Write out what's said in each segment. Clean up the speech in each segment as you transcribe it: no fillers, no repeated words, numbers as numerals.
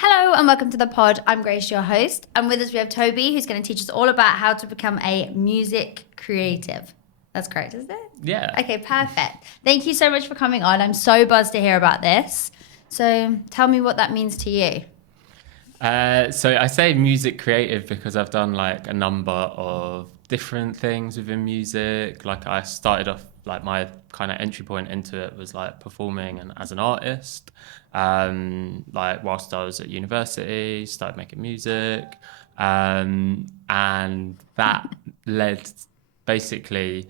Hello and welcome to the pod. I'm Grace, your host, and with us we have Toby, who's going to teach us all about how to become a music creative. That's correct, isn't it? Yeah. Okay, perfect. Thank you so much for coming on. I'm so buzzed to hear about this. So tell me what that means to you. So I say music creative because I've done like a number of different things within music. Like I started off like my kind of entry point into it was like performing and as an artist. Like whilst I was at university, started making music. And that led basically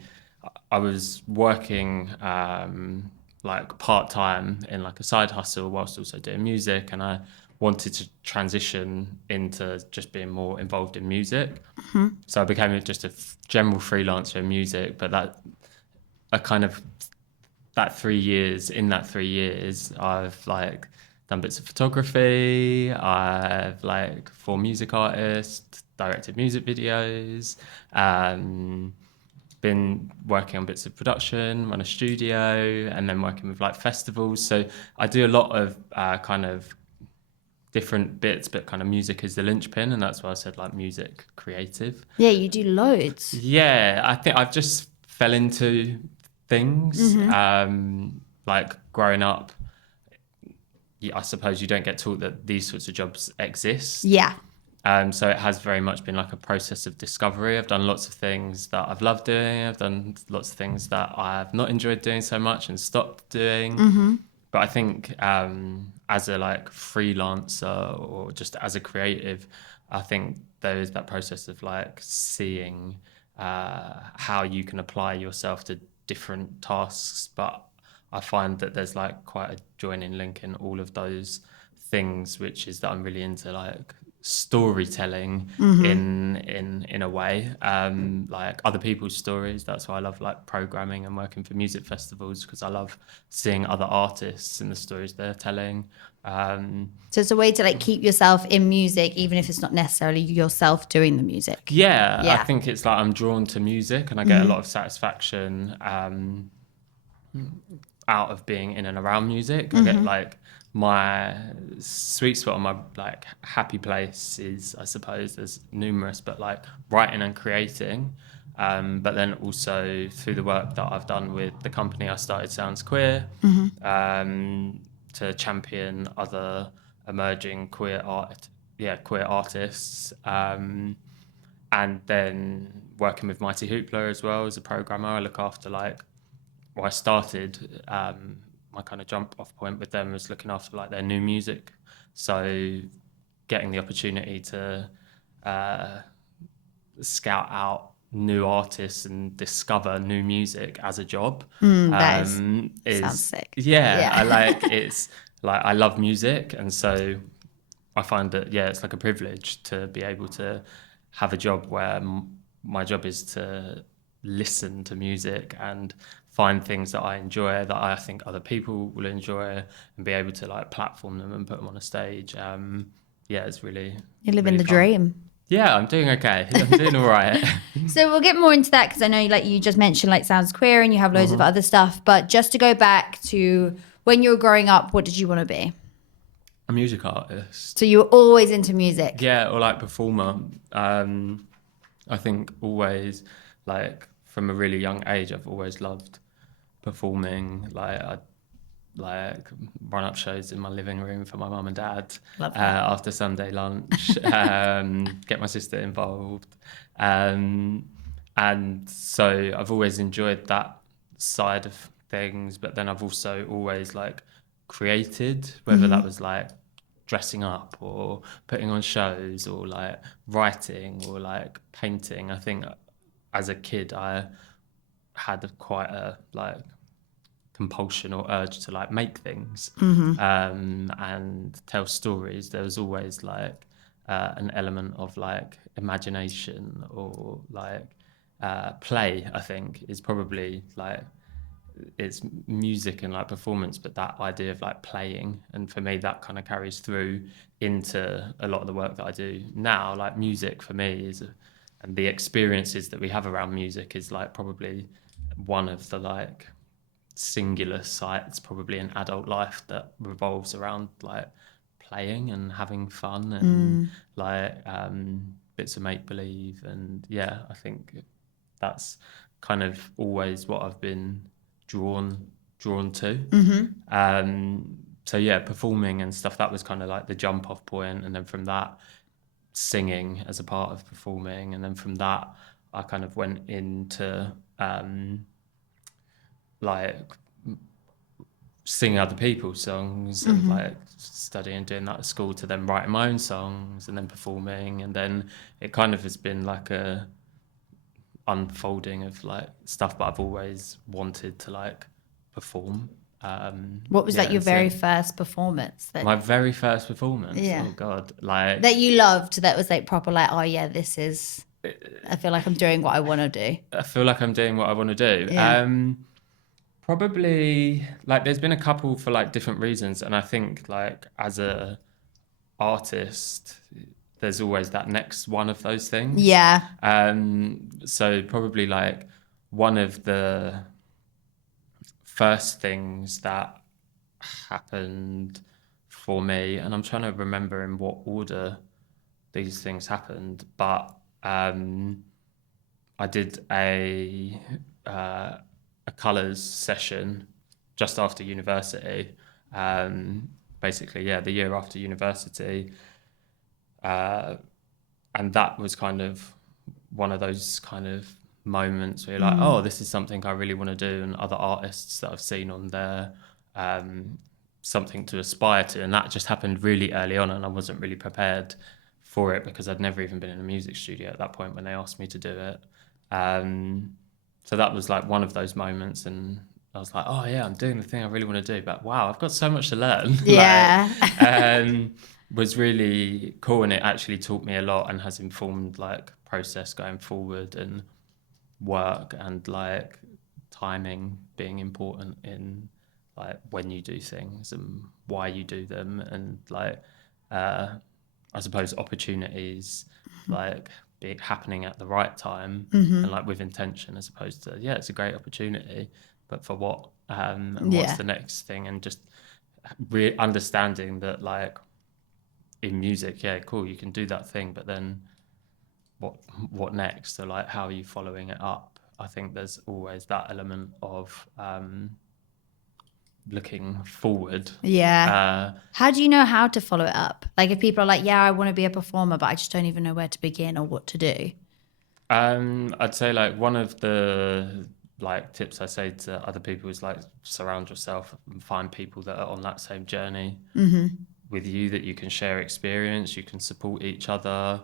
I was working like part time in like a side hustle whilst also doing music, and I wanted to transition into just being more involved in music. So I became just a general freelancer in music, but that a kind of that 3 years in that 3 years I've like done bits of photography, I've like for music artists directed music videos, um been working on bits of production, run a studio, and then working with like festivals. So I do a lot of kind of different bits, but kind of music is the linchpin, and that's why I said like music creative. Yeah, you do loads. Yeah, I think I've just fell into things. Like growing up, I suppose you don't get taught that these sorts of jobs exist. Yeah. So it has very much been like a process of discovery. I've done lots of things that I've loved doing. I've done lots of things that I've not enjoyed doing so much and stopped doing. But I think as a like freelancer or just as a creative, I think there is that process of like seeing how you can apply yourself to different tasks. But I find that there's like quite a joining link in all of those things, which is that I'm really into like storytelling in a way, like other people's stories. That's why I love like programming and working for music festivals, because I love seeing other artists and the stories they're telling. So it's a way to like keep yourself in music, even if it's not necessarily yourself doing the music. Yeah, I Yeah. think it's like I'm drawn to music and I get a lot of satisfaction out of being in and around music. I get like my sweet spot and my like happy place is, I suppose there's numerous, but like writing and creating. But then also through the work that I've done with the company I started, Sounds Queer, to champion other emerging queer artists. And then working with Mighty Hoopla as well as a programmer. I look after like, well, I started my kind of jump off point with them was looking after like their new music. So getting the opportunity to scout out new artists and discover new music as a job That sounds is sick. yeah, I Yeah. like it's like I love music, and so I find that it's like a privilege to be able to have a job where my job is to listen to music and find things that I enjoy that I think other people will enjoy and be able to like platform them and put them on a stage. It's really You're living really the fun. dream. Yeah, I'm doing okay. I'm doing all right. So we'll get more into that because I know like you just mentioned like Sounds Queer and you have loads of other stuff. But just to go back to when you were growing up, what did you want to be? A music artist. So you were always into music. Yeah, or like performer. I think always, like from a really young age, I've always loved performing. Like I like run up shows in my living room for my mum and dad Love that. after Sunday lunch. Get my sister involved, and so I've always enjoyed that side of things. But then I've also always like created, whether that was like dressing up or putting on shows or like writing or like painting. I think as a kid I had quite a like compulsion or urge to like make things and tell stories. There was always like an element of like imagination or like play. I think is probably like it's music and like performance, but that idea of like playing, and for me that kind of carries through into a lot of the work that I do now. Like music for me and the experiences that we have around music is like probably one of the like singular sites probably in adult life that revolves around like playing and having fun and like bits of make believe, and yeah, I think that's kind of always what I've been drawn to. So yeah, performing and stuff, that was kind of like the jump off point, and then from that, singing as a part of performing, and then from that I kind of went into like singing other people's songs and like studying, doing that at school, to then writing my own songs and then performing, and then it kind of has been like a unfolding of like stuff, but I've always wanted to like perform. What was like your and very sing. first performance My very first performance? Yeah. Oh God, like that you loved, that was like proper like, oh yeah, this is, I feel like I'm doing what I want to do? I feel like I'm doing what I want to do. Yeah. Probably like there's been a couple for like different reasons, and I think like as a artist there's always that next one of those things. Yeah. So probably like one of the first things that happened for me, and I'm trying to remember in what order these things happened, but I did a colours session just after university. Basically, yeah, the year after university, and that was kind of one of those kind of moments where you're like, oh, this is something I really want to do, and other artists that I've seen on there, something to aspire to, and that just happened really early on, and I wasn't really prepared for it because I'd never even been in a music studio at that point when they asked me to do it. So that was like one of those moments, and I was like, oh yeah, I'm doing the thing I really want to do, but wow, I've got so much to learn. Yeah. Was really cool, and it actually taught me a lot and has informed like process going forward, and work, and like timing being important in like when you do things and why you do them, and like I suppose opportunities like be happening at the right time and like with intention, as opposed to yeah, it's a great opportunity, but for what, and what's the next thing, and just understanding that like in music, yeah, cool, you can do that thing, but then what next? So like, how are you following it up? I think there's always that element of looking forward. Yeah. How do you know how to follow it up? Like if people are like, yeah, I want to be a performer, but I just don't even know where to begin or what to do. I'd say like one of the like tips I say to other people is like surround yourself and find people that are on that same journey with you, that you can share experience, you can support each other.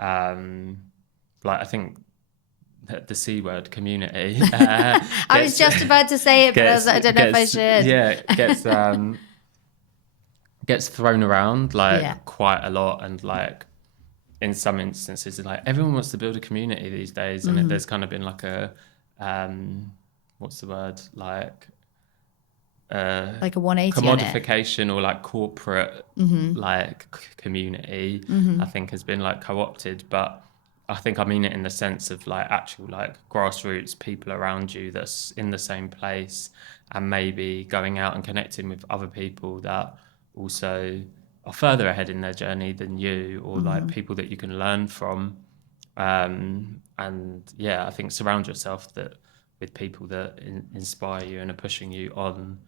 Like I think the C word, community. I was just about to say it, but I was like, I don't know if I should. Yeah, gets thrown around like quite a lot, and like in some instances, like everyone wants to build a community these days, and there's kind of been like a what's the word, like a 180 commodification or like corporate like community, I think has been like co-opted, but I think I mean it in the sense of like actual like grassroots people around you that's in the same place, and maybe going out and connecting with other people that also are further ahead in their journey than you, or like people that you can learn from. And yeah, I think surround yourself with people that inspire you and are pushing you on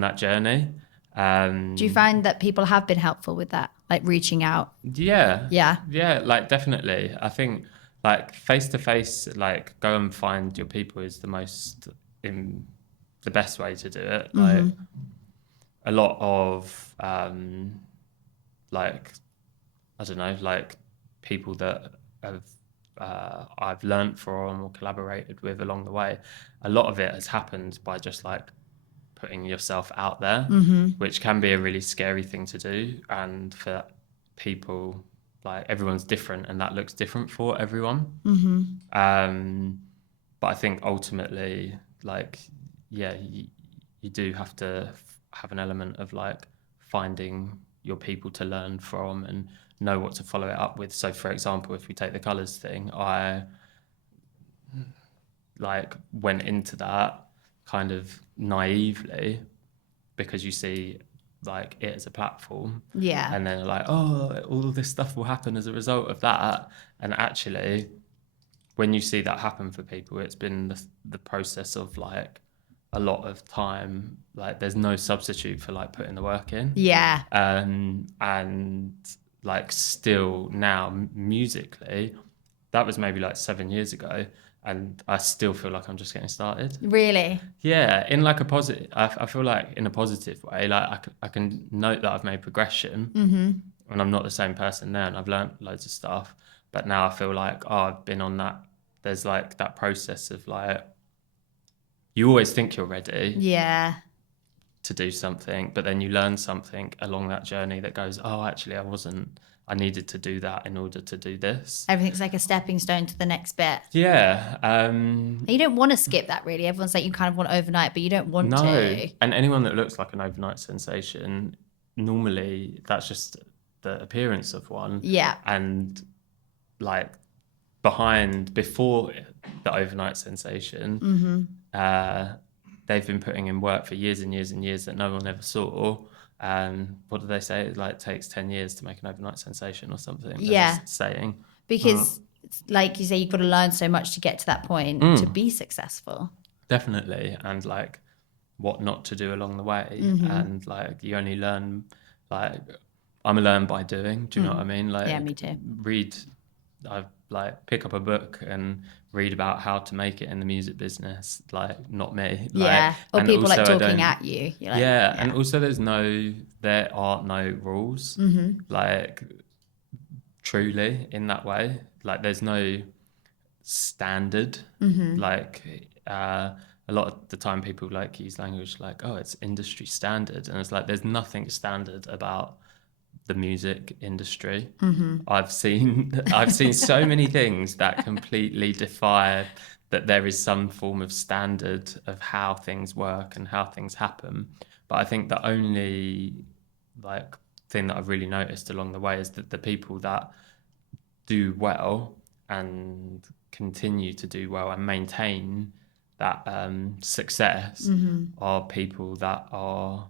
that journey. Do you find that people have been helpful with that, like reaching out? Yeah, like definitely. I think like face to face, like go and find your people is the best way to do it. Like a lot of like I don't know, like people that have I've learnt from or collaborated with along the way, a lot of it has happened by just like putting yourself out there, which can be a really scary thing to do. And for people, like everyone's different, and that looks different for everyone. But I think ultimately, like, yeah, you do have to have an element of like finding your people to learn from and know what to follow it up with. So for example, if we take the colours thing, I like went into that kind of naively, because you see like it as a platform. Yeah. And then they're like, oh, all this stuff will happen as a result of that. And actually, when you see that happen for people, it's been the process of like a lot of time. Like there's no substitute for like putting the work in. Yeah. And like still now musically, that was maybe like 7 years ago, and I still feel like I'm just getting started. Really? Yeah, in like a positive, I feel like in a positive way, like I can note that I've made progression, and I'm not the same person now, and I've learned loads of stuff. But now I feel like, oh, I've been on that. There's like that process of like, you always think you're ready Yeah. to do something, but then you learn something along that journey that goes, oh, actually, I wasn't. I needed to do that in order to do this. Everything's like a stepping stone to the next bit. Yeah. And you don't want to skip that, really. Everyone's like, you kind of want overnight, but you don't want No. to. And anyone that looks like an overnight sensation, normally that's just the appearance of one. Yeah. And like before the overnight sensation, they've been putting in work for years and years and years that no one ever saw. What do they say? It like takes 10 years to make an overnight sensation or something. Yeah. There's a saying. Because, like you say, you've got to learn so much to get to that point to be successful. Definitely. And like what not to do along the way. And like you only learn, like I'm a learn by doing. Do you know what I mean? Like, Yeah, me too. I like pick up a book and read about how to make it in the music business, like not me. Yeah. Or and people like also talking at you. You're like, yeah, and also there are no rules, like truly in that way. Like there's no standard. Like a lot of the time people like use language like, oh, it's industry standard, and it's like there's nothing standard about the music industry. I've seen so many things that completely defy that there is some form of standard of how things work and how things happen. But I think the only like thing that I've really noticed along the way is that the people that do well and continue to do well and maintain that success are people that are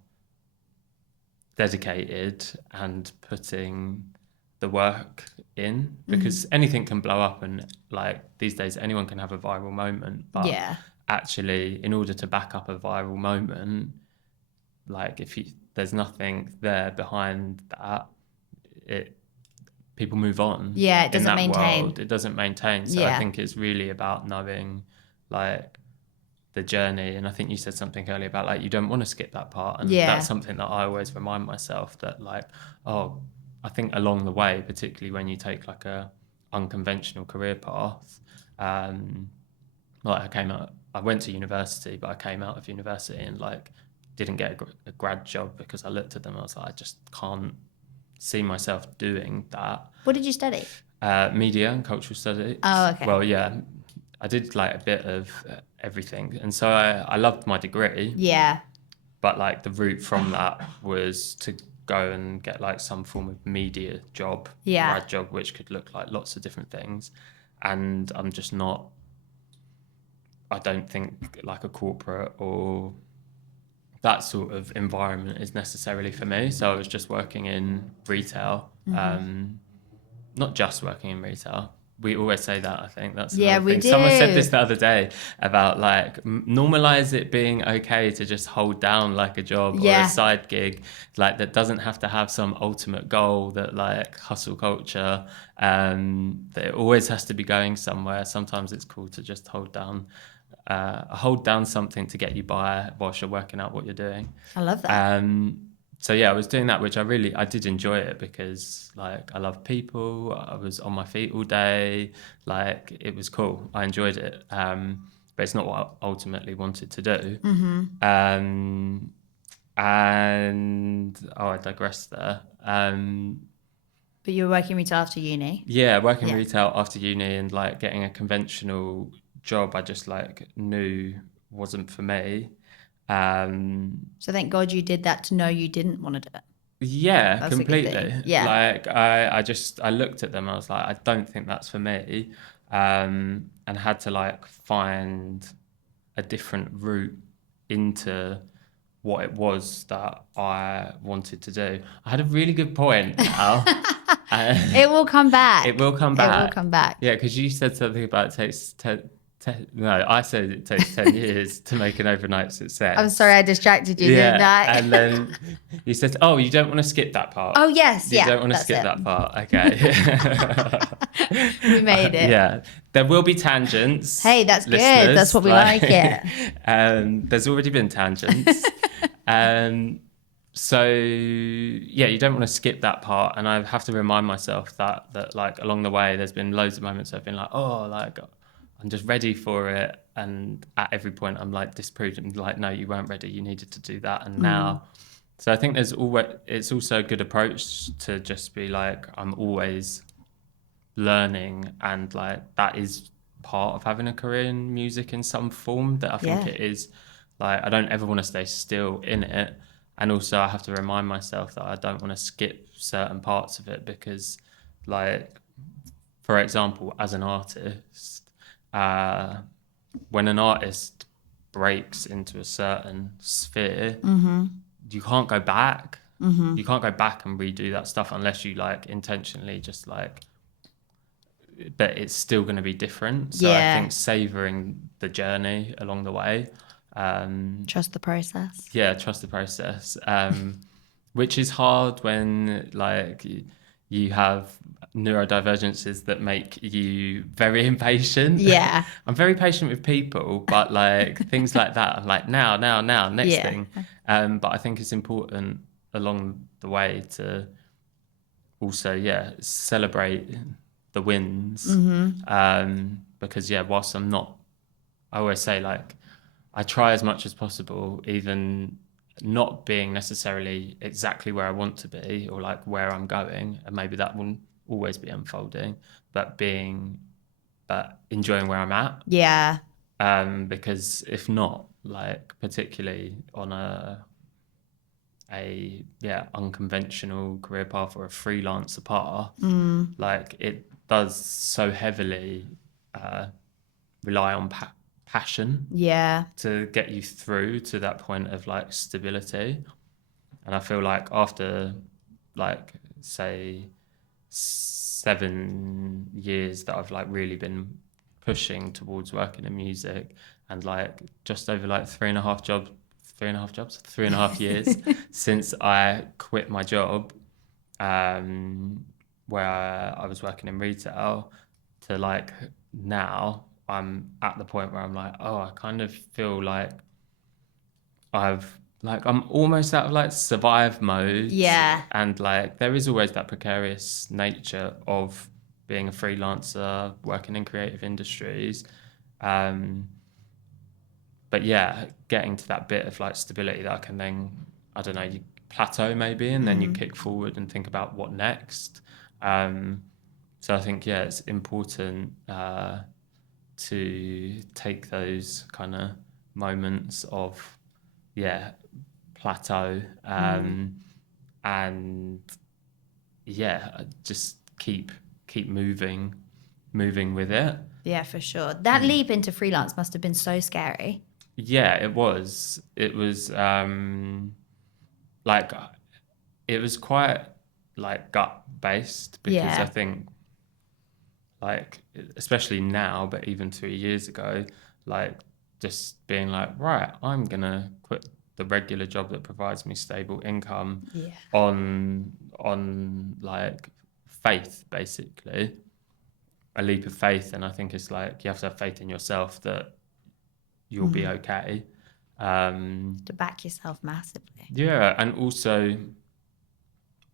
dedicated and putting the work in, because anything can blow up, and like these days anyone can have a viral moment, but actually in order to back up a viral moment, like there's nothing there behind that, people move on. Yeah, it doesn't in that maintain. world, it doesn't maintain. So I think it's really about knowing like the journey. And I think you said something earlier about like you don't want to skip that part, and that's something that I always remind myself that like, oh, I think along the way, particularly when you take like a unconventional career path, like I went to university, but I came out of university and like didn't get a grad job because I looked at them and I was like, I just can't see myself doing that. What did you study? Media and cultural studies. Oh, okay. Well, yeah, I did like a bit of everything, and so I loved my degree. Yeah. But like the route from that was to go and get like some form of media job, grad job, which could look like lots of different things. And I'm just not, I don't think like a corporate or that sort of environment is necessarily for me. So I was just working in retail, not just working in retail. We always say that, I think that's another we thing. do. Someone said this the other day about like normalize it being okay to just hold down like a job or a side gig, like that doesn't have to have some ultimate goal, that like hustle culture, that it always has to be going somewhere. Sometimes it's cool to just hold down something to get you by whilst you're working out what you're doing. I love that. So yeah, I was doing that, which I did enjoy it, because like I love people. I was on my feet all day. Like it was cool. I enjoyed it. But it's not what I ultimately wanted to do. And I digressed there. But you were working retail after uni? Yeah, working retail after uni and like getting a conventional job, I just like knew wasn't for me. So thank God you did that to know you didn't want to do it. Yeah, That's a good thing. completely. Yeah. Like I looked at them, I was like, I don't think that's for me. And had to like find a different route into what it was that I wanted to do. I had a really good point, Al. It will come back. It will come back. It will come back. Yeah, because you said something about it takes 10, no, I said it takes 10 years to make an overnight success. I'm sorry I distracted you, didn't I? And then you said, oh, you don't want to skip that part. Oh, yes. You don't want to skip that part. Okay. We made it. Yeah. There will be tangents. Hey, that's good. listeners. That's what we like it. There's already been tangents. So yeah, you don't want to skip that part, and I have to remind myself that like along the way, there's been loads of moments I've been like, oh, like I'm just ready for it, and at every point I'm like disproved and like, no, you weren't ready. You needed to do that, and now. So I think it's also a good approach to just be like, I'm always learning, and like that is part of having a career in music in some form. That I think it is like I don't ever want to stay still in it. And also I have to remind myself that I don't want to skip certain parts of it because, like, for example, as an artist, when an artist breaks into a certain sphere, you can't go back. You can't go back and redo that stuff unless you like intentionally just like, but it's still going to be different. So I think savoring the journey along the way. Trust the process. Yeah, trust the process. Which is hard when like you have neurodivergences that make you very impatient. Yeah. I'm very patient with people, but like things like that, I'm like now, next thing. But I think it's important along the way to also, celebrate the wins. Because whilst I'm not, I always say like, I try as much as possible, even not being necessarily exactly where I want to be or like where I'm going, and maybe that won't always be unfolding, but enjoying where I'm at. Yeah. Because if not, like particularly on a unconventional career path or a freelancer path, like it does so heavily rely on passion to get you through to that point of like stability. And I feel like after like say 7 years that I've like really been pushing towards working in music, and like just over like 3.5 years since I quit my job, where I was working in retail, to like now I'm at the point where I'm like, oh, I kind of feel like I'm almost out of like survive mode. Yeah. And like there is always that precarious nature of being a freelancer, working in creative industries. But yeah, getting to that bit of like stability that I can then, I don't know, you plateau maybe, and then you kick forward and think about what next. So I think, it's important to take those kind of moments of, plateau, and just keep moving with it. Yeah, for sure. That leap into freelance must have been so scary. Yeah, it was like it was quite like gut based, because I think like especially now, but even 3 years ago, like just being like, right, I'm gonna quit the regular job that provides me stable income on like faith, basically a leap of faith. And I think it's like you have to have faith in yourself that you'll be okay, to back yourself massively. and also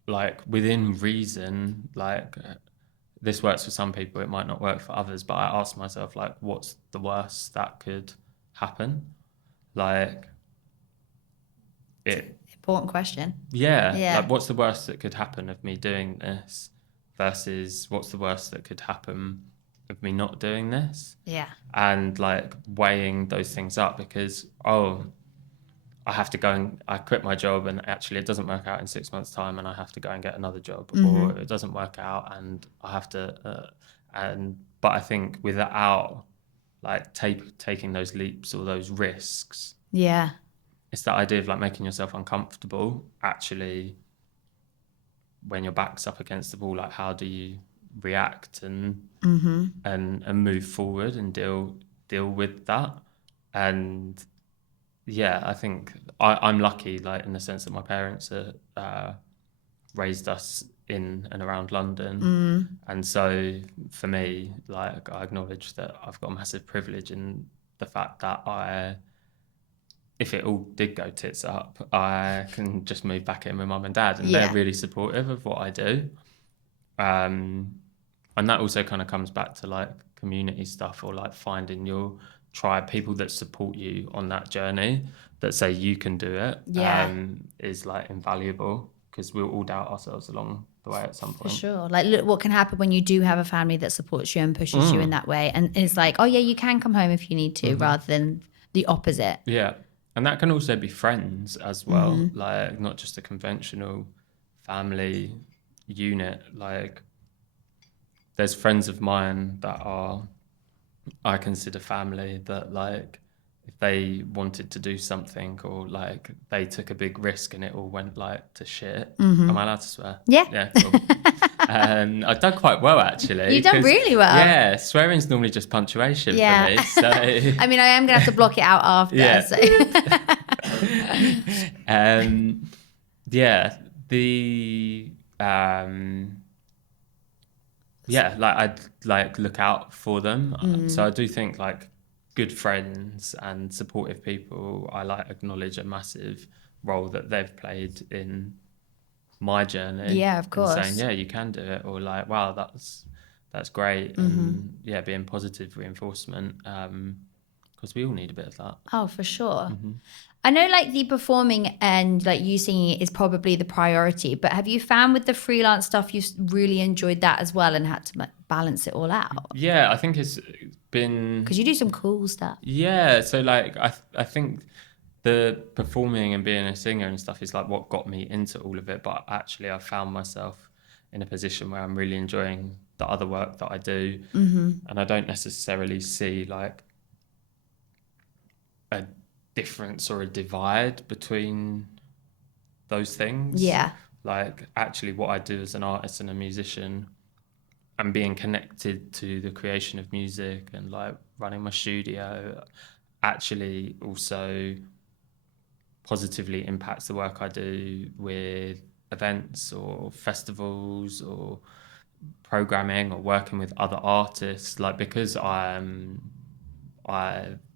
like within reason, like this works for some people, it might not work for others, but I ask myself like, what's the worst that could happen? Like Important question. Like what's the worst that could happen of me doing this versus what's the worst that could happen of me not doing this? And like weighing those things up, because I have to go and I quit my job and actually it doesn't work out in 6 months' time and I have to go and get another job, or it doesn't work out and I have to but I think without like taking those leaps or those risks, it's that idea of like making yourself uncomfortable. Actually, when your back's up against the wall, like how do you react and move forward and deal with that? And yeah, I think I'm lucky, like in the sense that my parents are raised us in and around London, and so for me, like I acknowledge that I've got a massive privilege in the fact that if it all did go tits up, I can just move back in with mum and dad, and they're really supportive of what I do. And that also kind of comes back to like community stuff, or like finding your tribe, people that support you on that journey, that say you can do it, is like invaluable, because we'll all doubt ourselves along the way at some point. For sure. Like, look what can happen when you do have a family that supports you and pushes you in that way. And it's like, oh yeah, you can come home if you need to, rather than the opposite. Yeah. And that can also be friends as well, like not just a conventional family unit. Like there's friends of mine that I consider family, that like if they wanted to do something, or like they took a big risk and it all went like to shit. Am I allowed to swear? Yeah. Yeah, cool. And I've done quite well, actually. You've done really well. Yeah, swearing's normally just punctuation for me. So I mean, I am gonna have to block it out after. Yeah. So. Yeah, the like I'd like look out for them. So I do think like good friends and supportive people, I like acknowledge a massive role that they've played in my journey. Yeah, of course. And saying, yeah, you can do it, or like, wow, that's great. And yeah, being positive reinforcement, because we all need a bit of that. Oh, for sure. I know like the performing and like you singing is probably the priority, but have you found with the freelance stuff you've really enjoyed that as well and had to like, balance it all out? Yeah, I think it's been... Because you do some cool stuff. Yeah, so like I think the performing and being a singer and stuff is like what got me into all of it, but actually I found myself in a position where I'm really enjoying the other work that I do, and I don't necessarily see like a difference or a divide between those things. Yeah. Like actually what I do as an artist and a musician, and being connected to the creation of music and like running my studio, actually also positively impacts the work I do with events or festivals or programming or working with other artists. Like because I've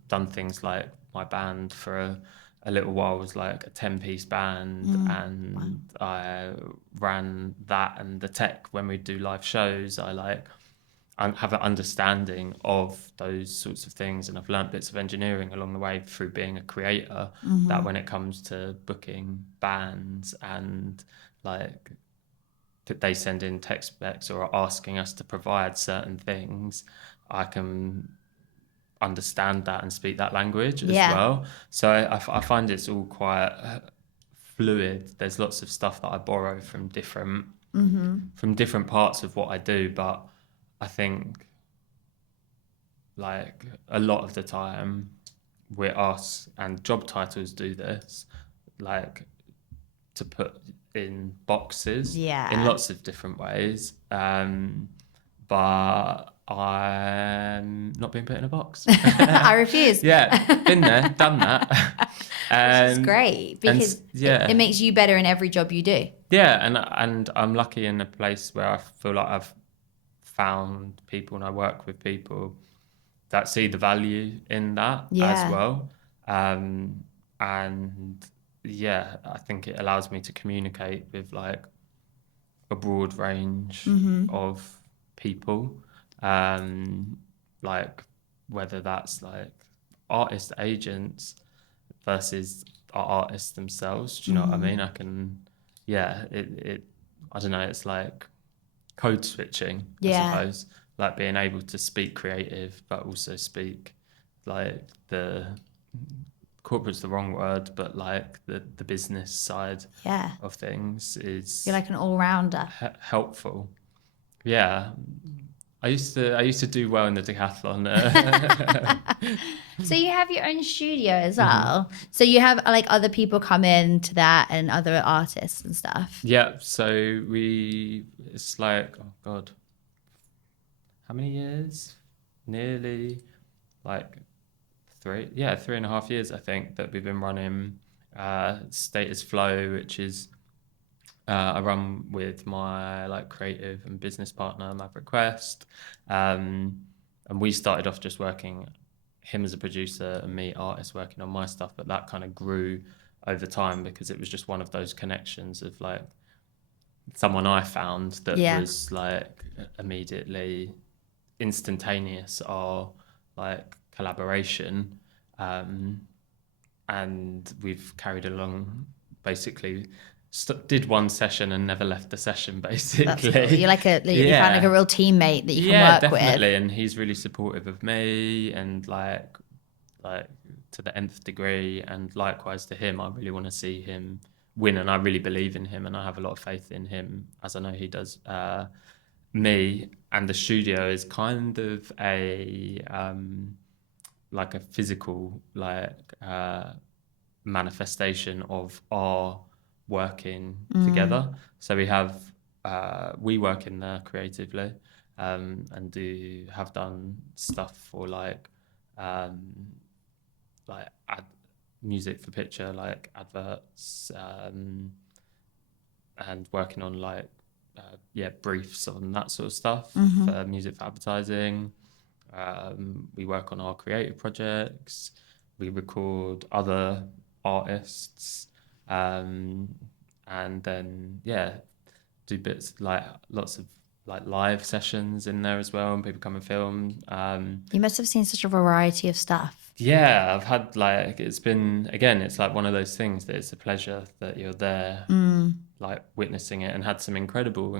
done things like my band for a little while was like a 10-piece band, and I ran that and the tech when we do live shows. I have an understanding of those sorts of things, and I've learned bits of engineering along the way through being a creator, that when it comes to booking bands and like that they send in tech specs or are asking us to provide certain things, I can understand that and speak that language as well. So I find it's all quite fluid. There's lots of stuff that I borrow from different parts of what I do, but I think like a lot of the time we're asked, and job titles do this, like to put in boxes in lots of different ways, but I'm not being put in a box. I refuse. Yeah, been there, done that. Which is great, because it makes you better in every job you do. Yeah, and I'm lucky in a place where I feel like I've found people, and I work with people that see the value in that as well. And yeah, I think it allows me to communicate with like a broad range of people, like whether that's like artist agents versus our artists themselves. Do you know what I mean? I can, it I don't know, it's like code switching, I suppose, like being able to speak creative but also speak like the corporate's the wrong word, but like the business side of things is... You're like an all-rounder. Helpful. Yeah. I used to do well in the decathlon. So you have your own studio as Mhm. well. So you have like other people come in to that and other artists and stuff. Yeah, so it's like, oh God, how many years? Nearly like 3.5 years, I think, that we've been running Status Flow, which is I run with my like creative and business partner, Maverick Quest. And we started off just working, him as a producer and me artist working on my stuff, but that kind of grew over time because it was just one of those connections of like someone I found that Yeah. was like immediately instantaneous or like collaboration. Um, and we've carried along basically did one session and never left the session That's cool. basically. You found like a Yeah, real teammate that you can yeah, work with. definitely, and he's really supportive of me and like to the nth degree, and likewise to him. I really want to see him win, and I really believe in him, and I have a lot of faith in him, as I know he does me. And the studio is kind of a like a physical manifestation of our working together. So we work in there creatively, and do have done stuff for um, like music for picture, like adverts, and working on briefs on that sort of stuff for music for advertising. We work on our creative projects. We record other artists, um, and then do bits like lots of like live sessions in there as well, and people come and film. You must have seen such a variety of stuff. Yeah, I've had like it's been again, it's like one of those things that it's a pleasure that you're there, like witnessing it, and had some incredible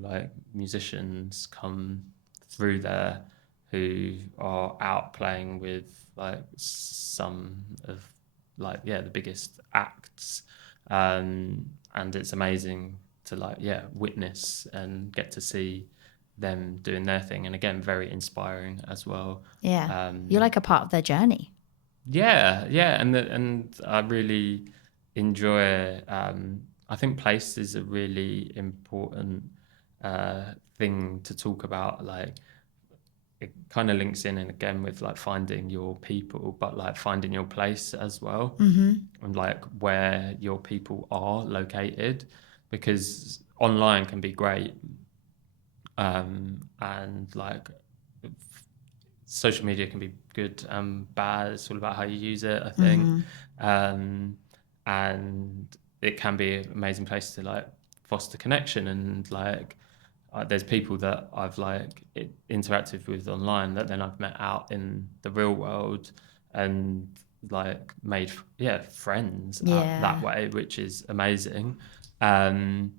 like musicians come through there who are out playing with like some of the biggest acts, and it's amazing to witness and get to see them doing their thing, and again very inspiring as well. Yeah. You're um like a part of their journey. yeah, and I really enjoy. I think place is a really important thing to talk about. Like it kind of links in and again with like finding your people, but like finding your place as well, and like where your people are located, because online can be great, and like social media can be good and bad. It's all about how you use it, I think. Um, and it can be an amazing place to like foster connection, and like there's people that I've interacted with online that then I've met out in the real world, and like made friends that Yeah. way, which is amazing. Um,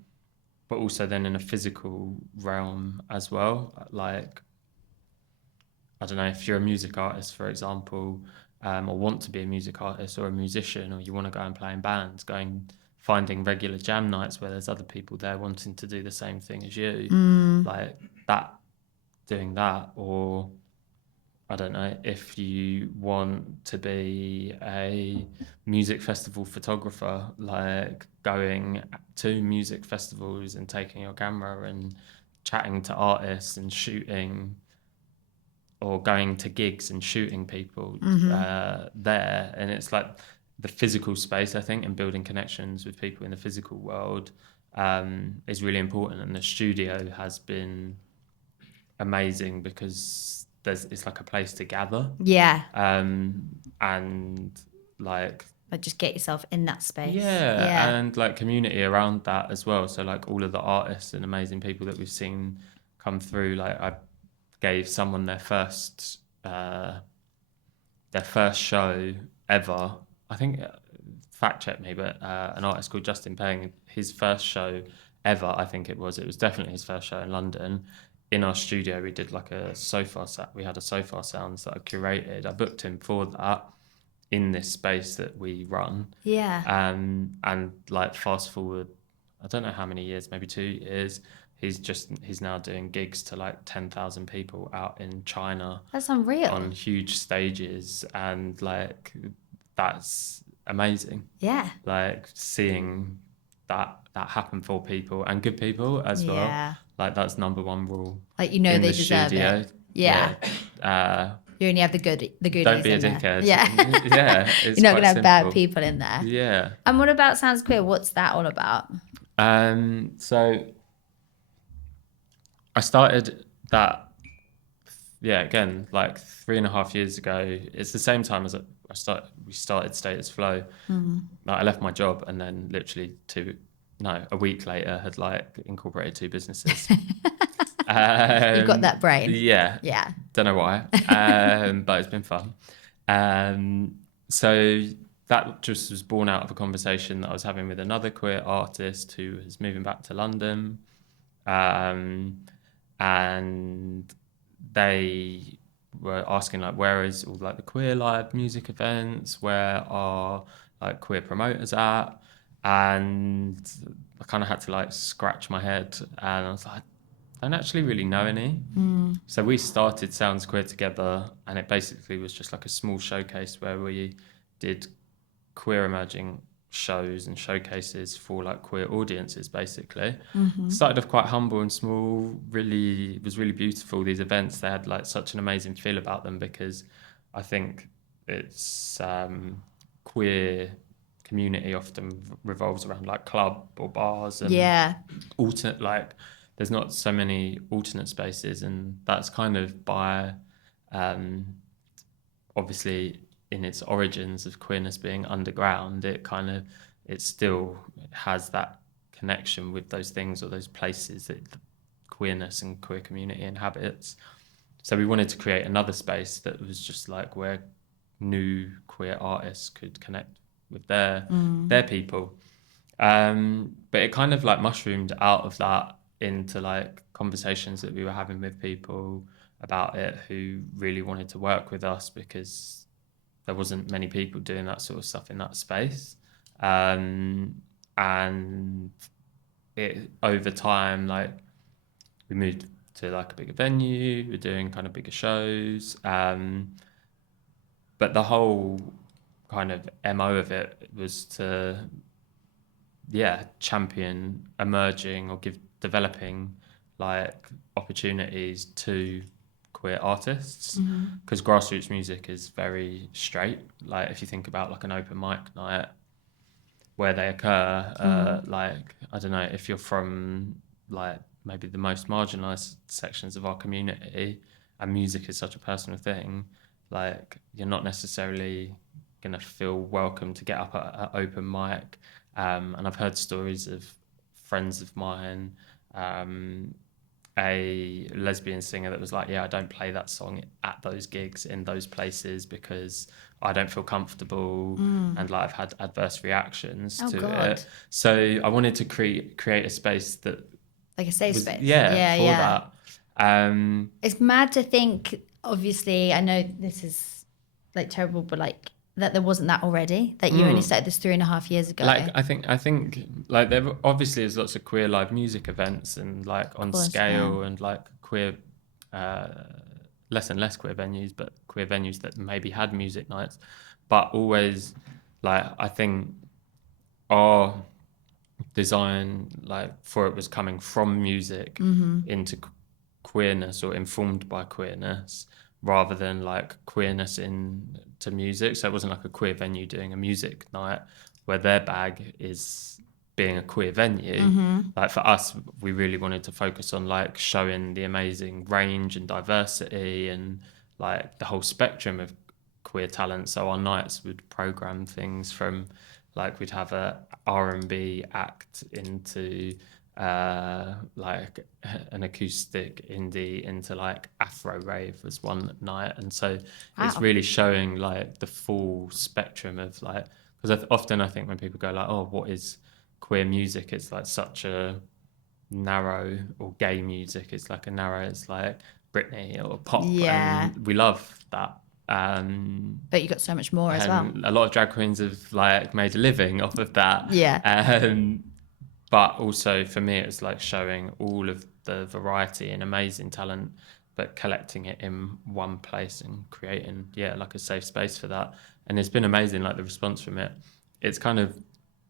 but also then in a physical realm as well, like I don't know, if you're a music artist, for example, or want to be a music artist or a musician, or you want to go and play in bands, finding regular jam nights where there's other people there wanting to do the same thing as you, like that, doing that, or I don't know, if you want to be a music festival photographer, like going to music festivals and taking your camera and chatting to artists and shooting, or going to gigs and shooting people there. And it's like the physical space, I think, and building connections with people in the physical world is really important. And the studio has been amazing because it's like a place to gather, Yeah. and like But just get yourself in that space. yeah, Yeah. and like community around that as well. So like all of the artists and amazing people that we've seen come through, like I gave someone their first show ever. I think, fact check me, but an artist called Justin Payne, his first show ever, I think it was definitely his first show in London. In our studio, we did like a sofa set. We had a sofa sounds that I curated. I booked him for that in this space that we run. Yeah. And like fast forward, I don't know how many years, maybe 2 years, he's now doing gigs to like 10,000 people out in China That's unreal. on huge stages, and like that's amazing. Yeah. Like seeing that happen for people, and good people as well. Yeah. Like that's number one rule. Like, you know, in they the deserve studio. it. Yeah. You only have the goodies Don't be a in there. dickhead. Yeah. Yeah, it's You're not quite gonna have bad simple. people in there. Yeah. And what about Sounds Queer? What's that all about? So I started that, again, like 3.5 years ago. It's the same time as we started Status Flow. Like, I left my job and then literally a week later had like incorporated 2 businesses. You've got that brain. Yeah. Yeah. Don't know why, but it's been fun. So that just was born out of a conversation that I was having with another queer artist who was moving back to London. And they were asking like, where is all like the queer live music events? Where are like queer promoters at? And I kind of had to like scratch my head, and I was like, I don't actually really know any. So we started Sounds Queer together, and it basically was just like a small showcase where we did queer emerging shows and showcases for like queer audiences, basically. Started off quite humble and small. It was really beautiful, these events. They had like such an amazing feel about them, because I think it's queer community often revolves around like club or bars and alternate, like there's not so many alternate spaces, and that's kind of by obviously in its origins of queerness being underground, it still has that connection with those things or those places that queerness and queer community inhabits. So we wanted to create another space that was just like where new queer artists could connect with their people. But it kind of like mushroomed out of that into like conversations that we were having with people about it who really wanted to work with us, because there wasn't many people doing that sort of stuff in that space. And it, over time, like we moved to like a bigger venue, we're doing kind of bigger shows. But the whole kind of MO of it was to, champion emerging or developing like opportunities to queer artists, because grassroots music is very straight. Like if you think about like an open mic night where they occur, like I don't know, if you're from like maybe the most marginalized sections of our community and music is such a personal thing, like you're not necessarily gonna feel welcome to get up at open mic. And I've heard stories of friends of mine, a lesbian singer that was like, I don't play that song at those gigs in those places because I don't feel comfortable, and like I've had adverse reactions to it. So I wanted to create a space that like a safe space. That. It's mad to think, obviously, I know this is like terrible, but like that there wasn't that already, that you only started this 3.5 years ago. Like I think like there obviously is lots of queer live music events and like on scale, and like queer less and less queer venues, but queer venues that maybe had music nights, but always like I think our design like for it was coming from music into queerness or informed by queerness, rather than like queerness into music. So it wasn't like a queer venue doing a music night where their bag is being a queer venue. Like for us, we really wanted to focus on like showing the amazing range and diversity and like the whole spectrum of queer talent. So our nights would program things from like we'd have a R&B act into like an acoustic indie into like Afro rave was one night. And so it's really showing like the full spectrum of like, because often I think when people go like, oh, what is queer music, it's like such a narrow, or gay music, it's like a narrow, it's like Britney or pop, and we love that. But you got so much more as well. A lot of drag queens have like made a living off of that. But also for me, it's like showing all of the variety and amazing talent, but collecting it in one place and creating, like a safe space for that. And it's been amazing, like the response from it. It's kind of,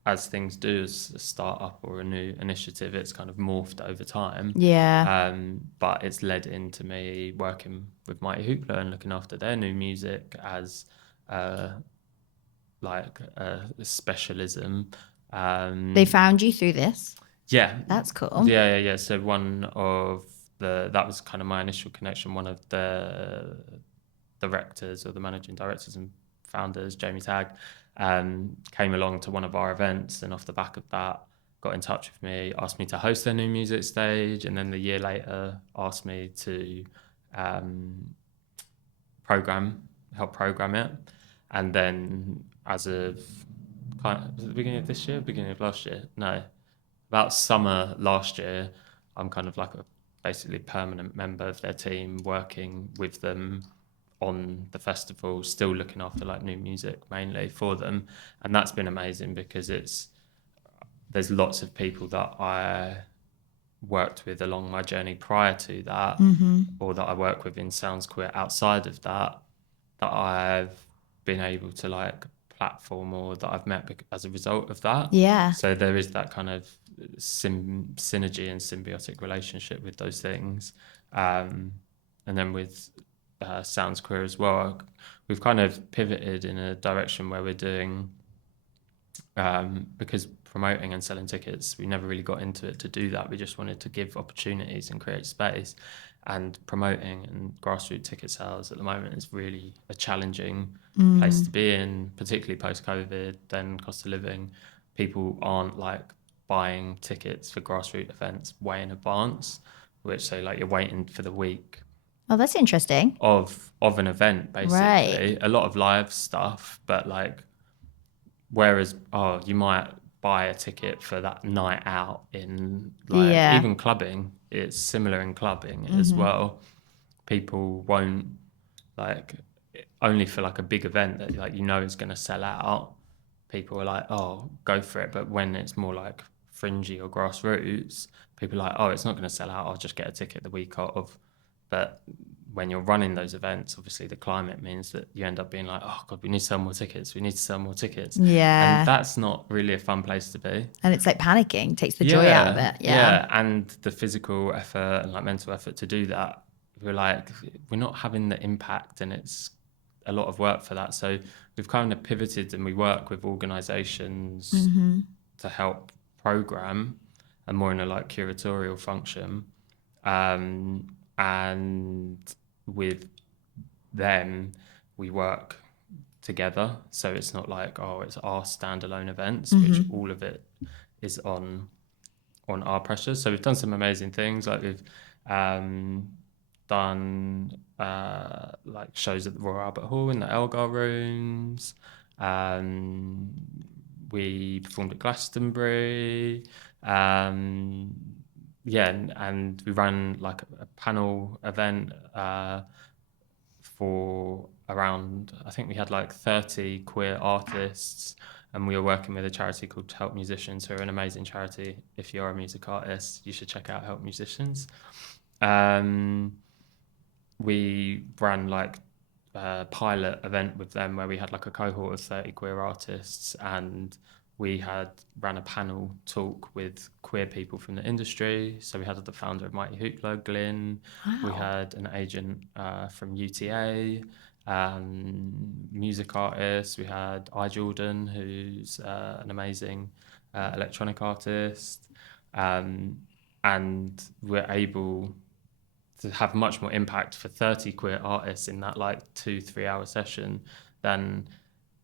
as things do as a startup or a new initiative, it's kind of morphed over time. Yeah. But it's led into me working with Mighty Hoopla and looking after their new music as like a specialism. They found you through this. Yeah. That's cool. Yeah. So that was kind of my initial connection. One of the directors or the managing directors and founders, Jamie Tagg, came along to one of our events, and off the back of that, got in touch with me, asked me to host their new music stage, and then the year later asked me to help program it. And then as of the beginning of this year, beginning of last year, no, about summer last year, I'm kind of like a basically permanent member of their team, working with them on the festival, still looking after like new music mainly for them. And that's been amazing because there's lots of people that I worked with along my journey prior to that, or that I work with in Sounds Queer outside of that I've been able to like platform, or that I've met as a result of that. Yeah. So there is that kind of synergy and symbiotic relationship with those things. And then with Sounds Queer as well, we've kind of pivoted in a direction where we're doing, because promoting and selling tickets, we never really got into it to do that. We just wanted to give opportunities and create space. And promoting and grassroots ticket sales at the moment is really a challenging place to be in, particularly post-COVID, then cost of living. People aren't like buying tickets for grassroots events way in advance, which say like you're waiting for the week Oh, that's interesting. of an event, basically. Right. A lot of live stuff, but like, whereas you might buy a ticket for that night out in like even clubbing, it's similar in clubbing as well. People won't like, only for like a big event that like is going to sell out, people are like, oh, go for it. But when it's more like fringy or grassroots, people are like, oh, it's not going to sell out, I'll just get a ticket the week of. But when you're running those events, obviously the climate means that you end up being like, oh God, we need to sell more tickets. Yeah. And that's not really a fun place to be. And it's like panicking, takes the joy out of it. Yeah. And the physical effort and like mental effort to do that, we're not having the impact, and it's a lot of work for that. So we've kind of pivoted, and we work with organizations to help program, and more in a like curatorial function. And with them, we work together. So it's not like, oh, it's our standalone events, which all of it is on our pressure. So we've done some amazing things. Like we've done like shows at the Royal Albert Hall in the Elgar Rooms. We performed at Glastonbury. And we ran like a panel event for around, I think we had like 30 queer artists, and we were working with a charity called Help Musicians, who are an amazing charity. If you're a music artist, you should check out Help Musicians. We ran like a pilot event with them where we had like a cohort of 30 queer artists, and we ran a panel talk with queer people from the industry. So we had the founder of Mighty Hoopla, Glyn. Wow. We had an agent from UTA, music artists. We had Jordan, who's an amazing electronic artist. And we're able to have much more impact for 30 queer artists in that like 2-3 hour session than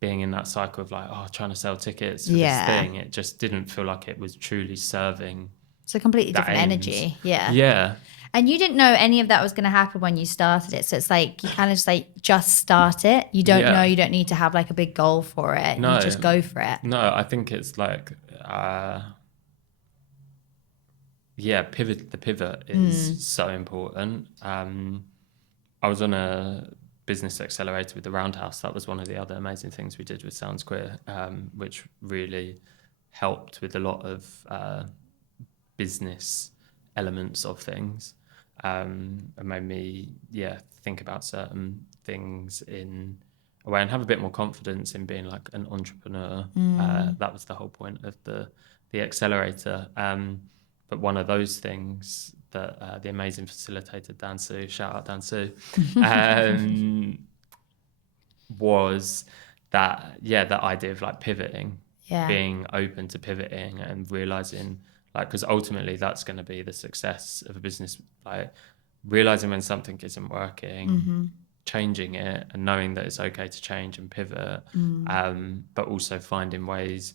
being in that cycle of like, trying to sell tickets for this thing. It just didn't feel like it was truly serving. It's a completely different energy. Yeah. Yeah. And you didn't know any of that was going to happen when you started it. So it's like, you kind of just like, just start it. You don't know, you don't need to have like a big goal for it. No. You just go for it. No, I think it's like, the pivot is so important. I was on a business accelerator with the Roundhouse. That was one of the other amazing things we did with Sounds Queer, which really helped with a lot of business elements of things, and made me think about certain things in a way and have a bit more confidence in being like an entrepreneur. That was the whole point of the accelerator. But one of those things that the amazing facilitator Dan Su, shout out Dan Su, was that that idea of like pivoting, being open to pivoting and realizing, like, because ultimately that's going to be the success of a business, like realizing when something isn't working, changing it and knowing that it's okay to change and pivot, but also finding ways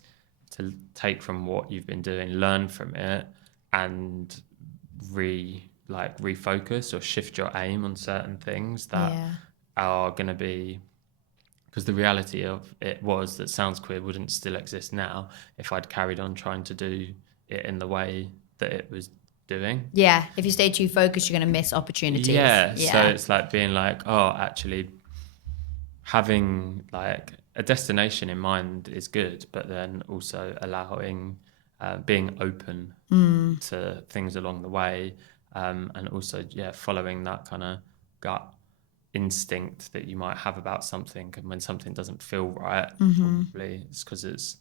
to take from what you've been doing, learn from it, and refocus or shift your aim on certain things that are going to be, because the reality of it was that Sounds Queer wouldn't still exist now if I'd carried on trying to do it in the way that it was doing. Yeah, if you stay too focused, you're going to miss opportunities. Yeah, so it's like being like, oh, actually having like a destination in mind is good, but then also allowing, being open to things along the way, and also following that kind of gut instinct that you might have about something, and when something doesn't feel right, probably it's because it's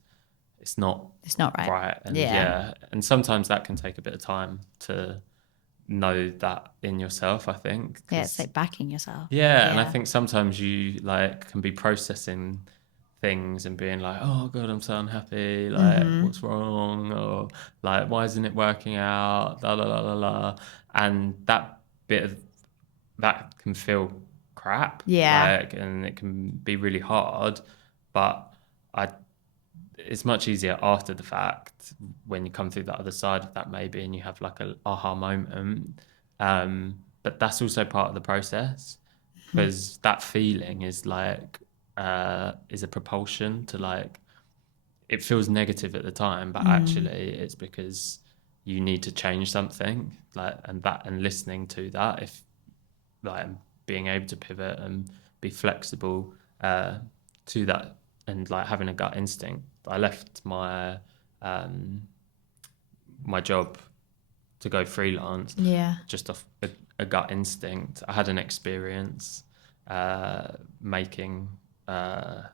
not right. And and sometimes that can take a bit of time to know that in yourself, I think. It's like backing yourself. And I think sometimes you like can be processing things and being like, oh god, I'm so unhappy, like what's wrong, or like why isn't it working out, la la la la la, and that bit of that can feel crap, like, and it can be really hard, but it's much easier after the fact when you come through the other side of that, maybe, and you have like a aha moment, but that's also part of the process, because that feeling is like is a propulsion to, like, it feels negative at the time, but actually it's because you need to change something, like, and listening to that, if like being able to pivot and be flexible to that, and like having a gut instinct. I left my my job to go freelance just off a gut instinct. I had an experience making a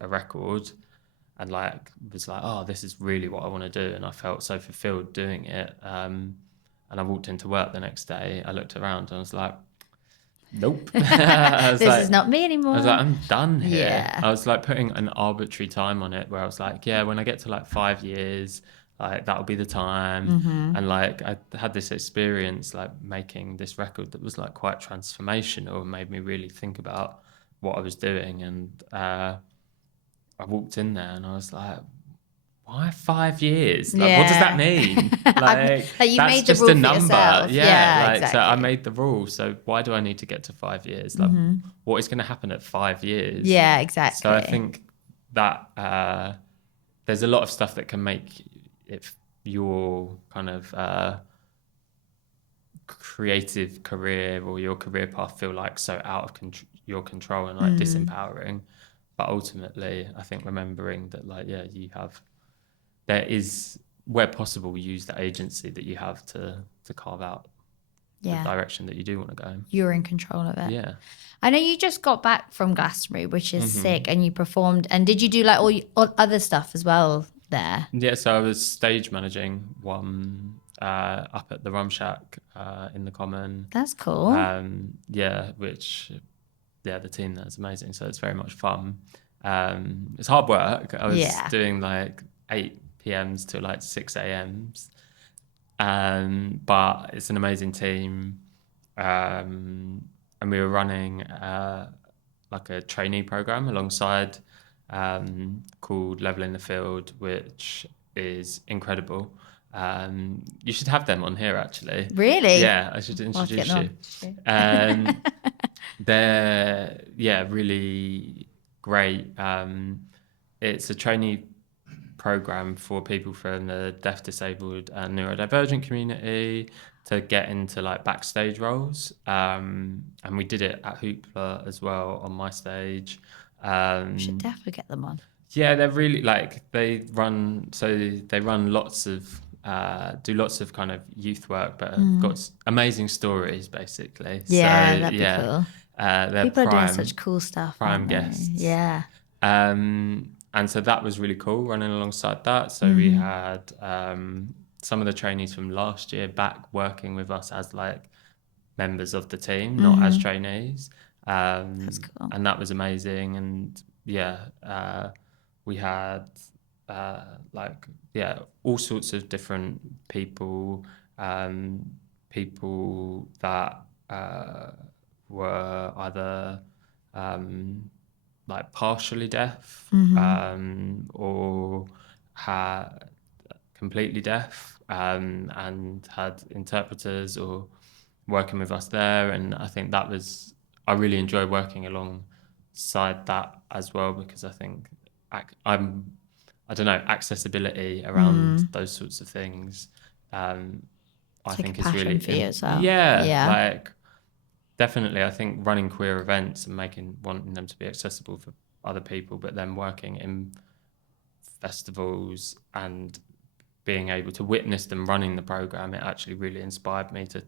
record, and like was like, oh, this is really what I want to do, and I felt so fulfilled doing it, and I walked into work the next day, I looked around and I was like, nope. This is not me anymore. I was like, I'm done here. I was like putting an arbitrary time on it, where I was like, when I get to like 5 years, like that'll be the time. And like I had this experience like making this record that was like quite transformational and made me really think about what I was doing. And I walked in there and I was like, why 5 years? Like, what does that mean? Like you that's made just the rule a number. For yourself. Exactly. So I made the rule. So why do I need to get to 5 years? Like, what is going to happen at 5 years? Yeah, exactly. So I think that there's a lot of stuff that can make it your kind of creative career or your career path feel like so out of your control and like disempowering. But ultimately, I think remembering that, like, there is, where possible, use the agency that you have to carve out the direction that you do want to go. You're in control of it. Yeah. I know you just got back from Glastonbury, which is sick, and you performed. And did you do like all other stuff as well there? Yeah, so I was stage managing one up at the Rum Shack in the Common. That's cool. Which the team there is amazing. So it's very much fun. It's hard work. I was doing like 8 p.m.s to like 6 a.m.s. But it's an amazing team. And we were running like a trainee program alongside called Leveling the Field, which is incredible. You should have them on here, actually. Really? Yeah, I should introduce you. They're really great. It's a trainee program for people from the deaf, disabled and neurodivergent community to get into like backstage roles, and we did it at Hoopla as well on my stage. We should definitely get them on. Yeah, they're really like they run lots of do lots of kind of youth work, but have got amazing stories, basically. Yeah, So that'd be cool. they're People are doing such cool stuff, prime aren't they? guests. Yeah. And so that was really cool running alongside that. So we had some of the trainees from last year back working with us as like members of the team, not as trainees. That's cool. And that was amazing. And yeah, we had all sorts of different people, people that were either like partially deaf or had completely deaf and had interpreters or working with us there. And I think I really enjoy working alongside that as well, because I think I don't know, accessibility around those sorts of things. I It's like think a is passion really, for you as well. yeah, Yeah. like definitely. I think running queer events and wanting them to be accessible for other people, but then working in festivals and being able to witness them running the program, it actually really inspired me to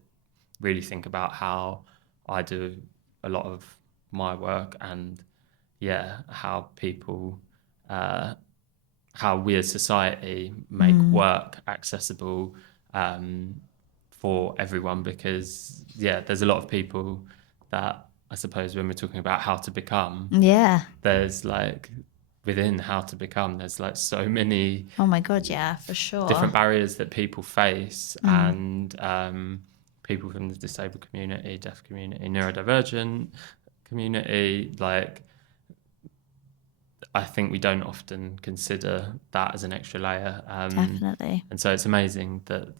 really think about how I do a lot of my work, and how people how we as society make work accessible for everyone, because there's a lot of people that I suppose when we're talking about how to become, Yeah. there's like within how to become, there's like so many Oh my God, yeah, for sure. different barriers that people face, and people from the disabled community, deaf community, neurodivergent community, like I think we don't often consider that as an extra layer. Definitely. And so it's amazing that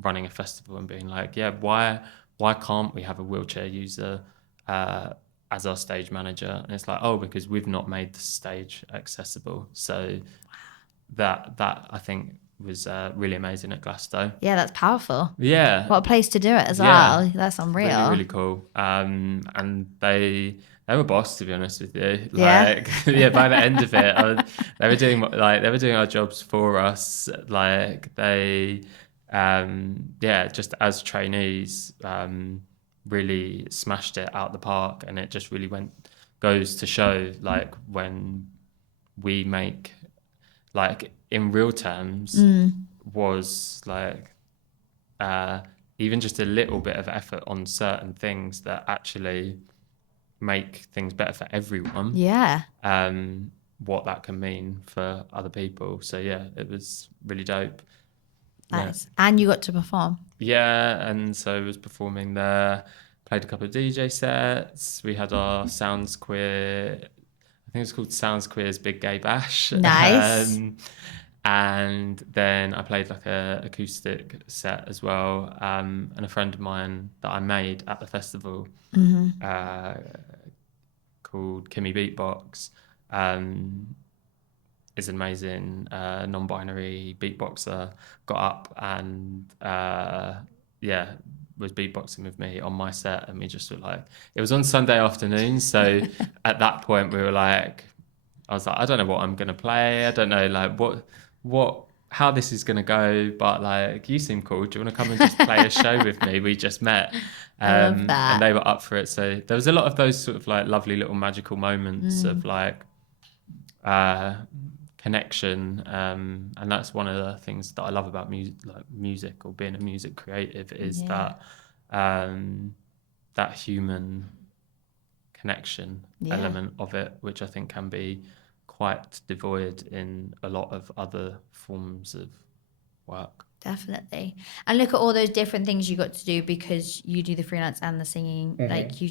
running a festival and being like, why can't we have a wheelchair user as our stage manager? And it's like, oh, because we've not made the stage accessible. So that I think was really amazing at Glasgow. Yeah, that's powerful. Yeah. What a place to do it as Yeah. well. That's unreal. Really, really cool. And they were boss, to be honest with you. Yeah. Like, by the end of it, they were doing our jobs for us. Like they, just as trainees, really smashed it out the park, and it just really goes to show, like, when we make, like, in real terms, was like even just a little bit of effort on certain things that actually make things better for everyone. Yeah. What that can mean for other people. So it was really dope. Nice. And you got to perform. Yeah, and so I was performing there, played a couple of DJ sets. We had our Sounds Queer, I think it's called Sounds Queer's Big Gay Bash. Nice. And then I played like a acoustic set as well. And a friend of mine that I made at the festival called Kimmy Beatbox is an amazing non-binary beatboxer. Got up and was beatboxing with me on my set, and we just were like, it was on Sunday afternoon, so at that point we were like, I was like, I don't know what I'm gonna play, I don't know like how this is gonna go, but like, you seem cool, do you want to come and just play a show with me? We just met. I love that. And they were up for it, so there was a lot of those sort of like lovely little magical moments of like connection, and that's one of the things that I love about music or being a music creative, is that that human connection element of it, which I think can be quite devoid in a lot of other forms of work. Definitely. And look at all those different things you got to do, because you do the freelance and the singing. Like you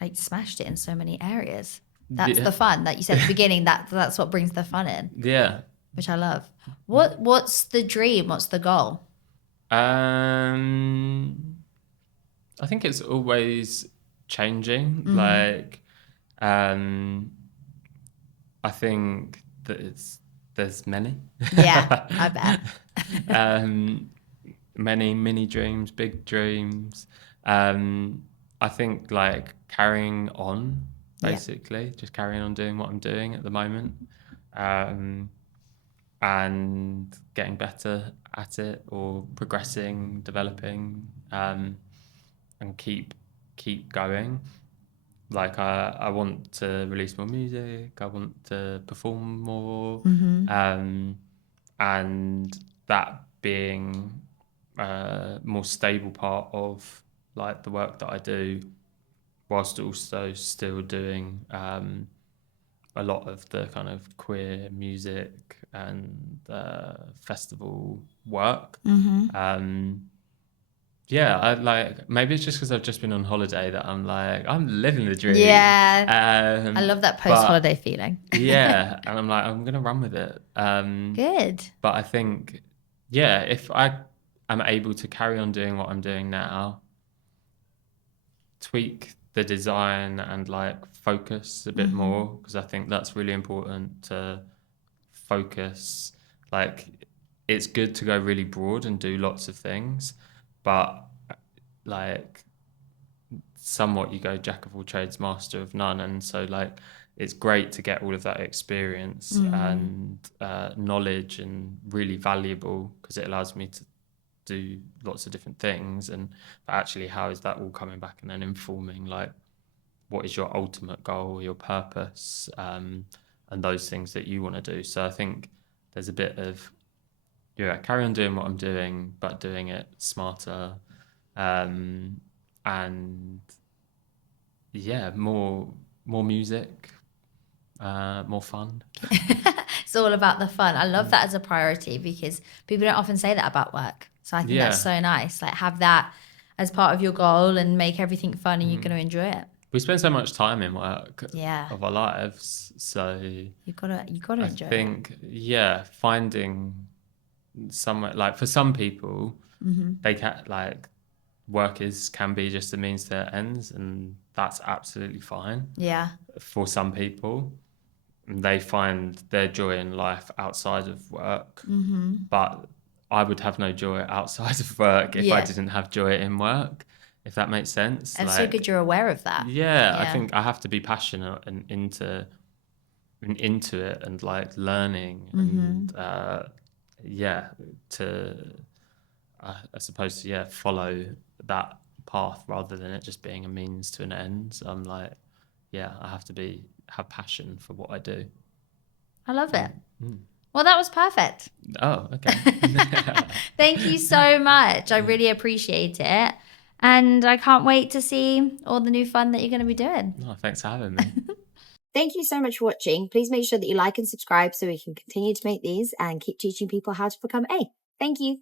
like smashed it in so many areas. That's the fun that you said at the beginning. That's what brings the fun in. Yeah. Which I love. What's the dream? What's the goal? I think it's always changing. Like, I think that there's many. Yeah, I bet. Many mini dreams, big dreams. I think like carrying on, basically, just carrying on doing what I'm doing at the moment. and getting better at it, or progressing, developing, and keep going. Like I want to release more music, I want to perform more, and that being a more stable part of like the work that I do, whilst also still doing a lot of the kind of queer music and festival work. Yeah, I like, maybe it's just because I've just been on holiday that I'm like, I'm living the dream. Yeah. I love that post-holiday feeling. Yeah, and I'm like, I'm gonna run with it. Good. But I think, yeah, if I am able to carry on doing what I'm doing now, tweak the design and like focus a bit more, because I think that's really important to focus. Like, it's good to go really broad and do lots of things, but like somewhat you go jack of all trades, master of none. And so like it's great to get all of that experience and knowledge, and really valuable because it allows me to do lots of different things. And but actually, how is that all coming back and then informing like what is your ultimate goal, your purpose, and those things that you want to do. So I think there's a bit of, yeah, carry on doing what I'm doing, but doing it smarter, and yeah, more music, more fun. It's all about the fun. I love that as a priority, because people don't often say that about work. So I think that's so nice. Like, have that as part of your goal and make everything fun, and you're going to enjoy it. We spend so much time in work Yeah. of our lives, so You gotta enjoy I think finding somewhere, like for some people, they can like work can be just a means to ends, and that's absolutely fine. Yeah. For some people, they find their joy in life outside of work, but I would have no joy outside of work if I didn't have joy in work, if that makes sense. And so good you're aware of that. Yeah, I think I have to be passionate and into it, and like learning, and to I suppose follow that path rather than it just being a means to an end. So I'm like, I have to have passion for what I do. I love it. Well, that was perfect. Oh, okay. Thank you so much. I really appreciate it. And I can't wait to see all the new fun that you're going to be doing. Oh, thanks for having me. Thank you so much for watching. Please make sure that you like and subscribe so we can continue to make these and keep teaching people how to become A. Thank you.